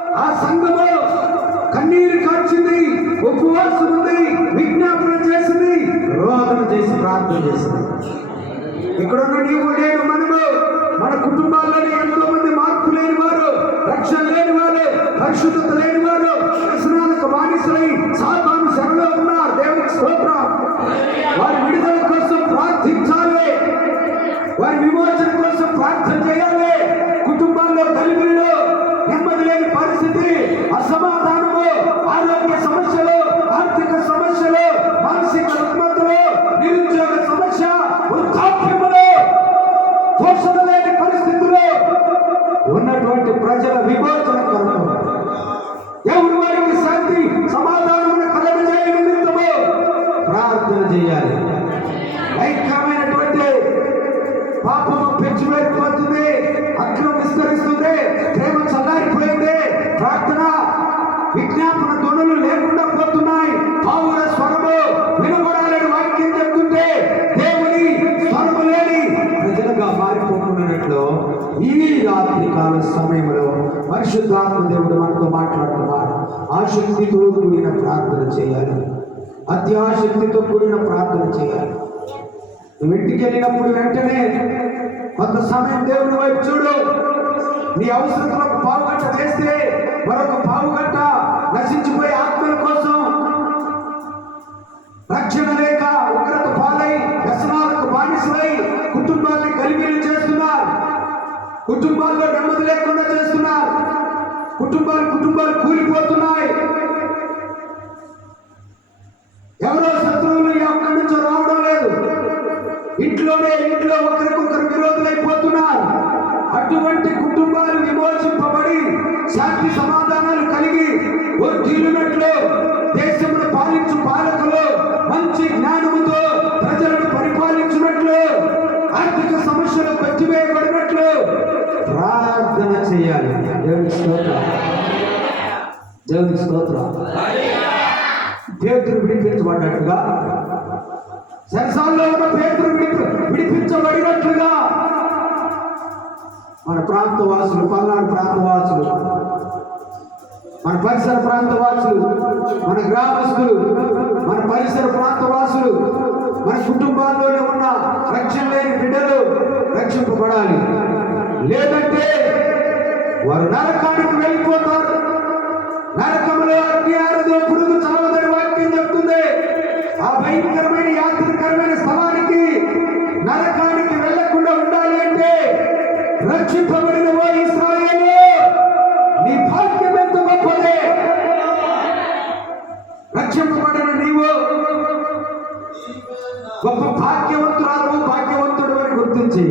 ఆ సంఘము కన్నీరు కాచింది ఉపవాసం ఉంది విజ్ఞాపన చేసింది రోదన చేసి ప్రార్థన చేసింది. ఇక్కడ ఉన్న నీవు నేను మనము మన కుటుంబాల్లో ఎంతో మంది మార్పు లేని వారు రక్షణ లేని వారు పరిశుద్ధత లేని వారు వ్యసనాలకు బానిసలై సాతాను శరణలో ఉన్నారు. దేవునికి స్తోత్రం. వారి విడుదల కోసం ప్రార్థించాలి. వారి విమోచన పరిస్థితి అసమాధానము ఆరోగ్య సమస్యలు ఆర్థిక సమస్యలు మానసిక రుగ్మతలు నిరుద్యోగ సమస్య వృద్ధాప్యములు పోషణ లేని పరిస్థితులు ఉన్నటువంటి ప్రజల విమోచన కొరకు ఎవరు వారికి శాంతి సమాధానం కలగజేయ నిమిత్తము ప్రార్థన చేయాలి. ఐక్యమైనటువంటి పాపము విజ్ఞాపన ధ్వనులు లేకుండా పోతున్నాయి. పావుల స్వరము వినబడాలని వాక్యం చెప్తుంటే దేవుని స్వరము లేని ప్రజలుగా మారిపోతున్నట్లు ఈ రాత్రి కాల సమయంలో పరిశుద్ధాత్మ దేవుడు మనతో మాట్లాడుతున్నారు ఆసక్తితో కూడిన ప్రార్థన చేయాలి. అత్యాశక్తితో కూడిన ప్రార్థన చేయాలి. నువ్వు ఇంటికి వెళ్ళినప్పుడు వెంటనే కొంత సమయం దేవుని వైపు చూడు. నీ అవసరతలకు పావు చేస్తే మరొక కుటుంబాల్లో నెమ్మది లేకుండా చేస్తున్నారు. కుటుంబాలు కుటుంబాలు కూలిపోతున్నాయి. ఎవరో శత్రువులు ఎక్కడి నుంచో రావడం లేదు. ఇంట్లోనే ఇంట్లో ఒకరికొకరు విరోధులైపోతున్నారు. అటువంటి కుటుంబాలు విమోచింపబడి శాంతి దేవునికి స్తోత్రం. పేతురు విడిపించబడ్డట్టుగా సరసాల్లో ఉన్న పేతురు విడిపించబడినట్లుగా. మన ప్రాంత వాసులు పల్నాడు ప్రాంత వాసులు మన పరిసర ప్రాంత వాసులు మన గ్రామస్తులు మన పరిసర ప్రాంత వాసులు మన కుటుంబాల్లోనే ఉన్న రక్షణ లేని బిడ్డలు రక్షింపబడాలి. లేదంటే వారు నరకానికి వెళ్ళిపోతారు. నరకంలో అగ్ని ఆరదు పురుగు చావదని వాక్యం చెప్తుంది. ఆ భయంకరమైన యాత్రికరమైన స్థలానికి నరకానికి వెళ్ళకుండా ఉండాలి అంటే రక్షింపబడిన ఓ ఇస్రాయలు నీ భాగ్యం ఎంత గొప్పదే. రక్షింపబడిన నీవు గొప్ప భాగ్యవంతురాలు భాగ్యవంతుడు అని గుర్తించి.